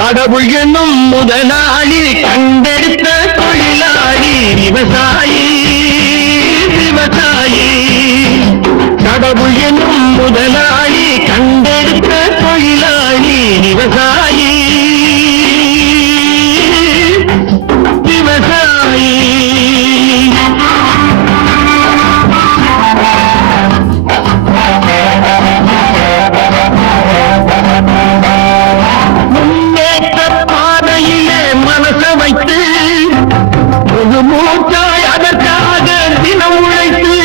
கடவுள் எண்ணும் முதலாளி கண்டெடுத்த தொழிலாளி விவசாயி விவசாயி கடவுள் எண்ணும் முதலாளி கண்டெடுத்த தொழிலாளி விவசாயி விவசாயி வைத்து ஒரு மூச்சாய் அதற்காக தினம் உழைத்து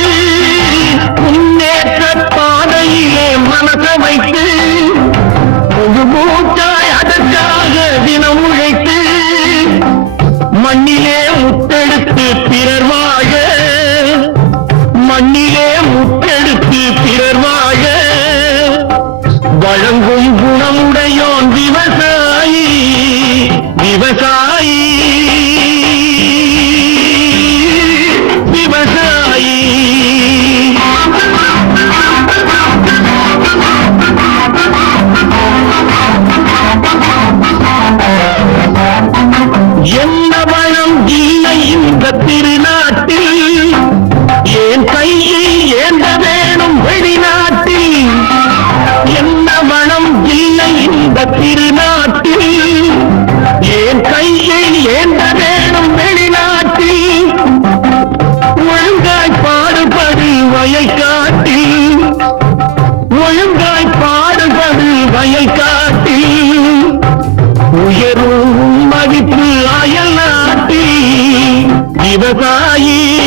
முன்னேற்ற பாதையிலே மனச வைத்து ஒரு மூச்சாய் அதற்காக தினம் உழைத்து மண்ணிலே முத்தெடுத்து பிறர்வாக மண்ணிலே முத்தெடுத்து பிறர்வாக வழங்கும் விவசாயி இந்த திருநாட்டில் என் கையை ஏந்த வேணும் வெளிநாட்டில் ஒழுங்காய் பாடுபடு வயல் காட்டி ஒழுங்காய் பாடுபடு வயல் காட்டி உயரும் மதிப்பு அயல் நாட்டி விவசாயி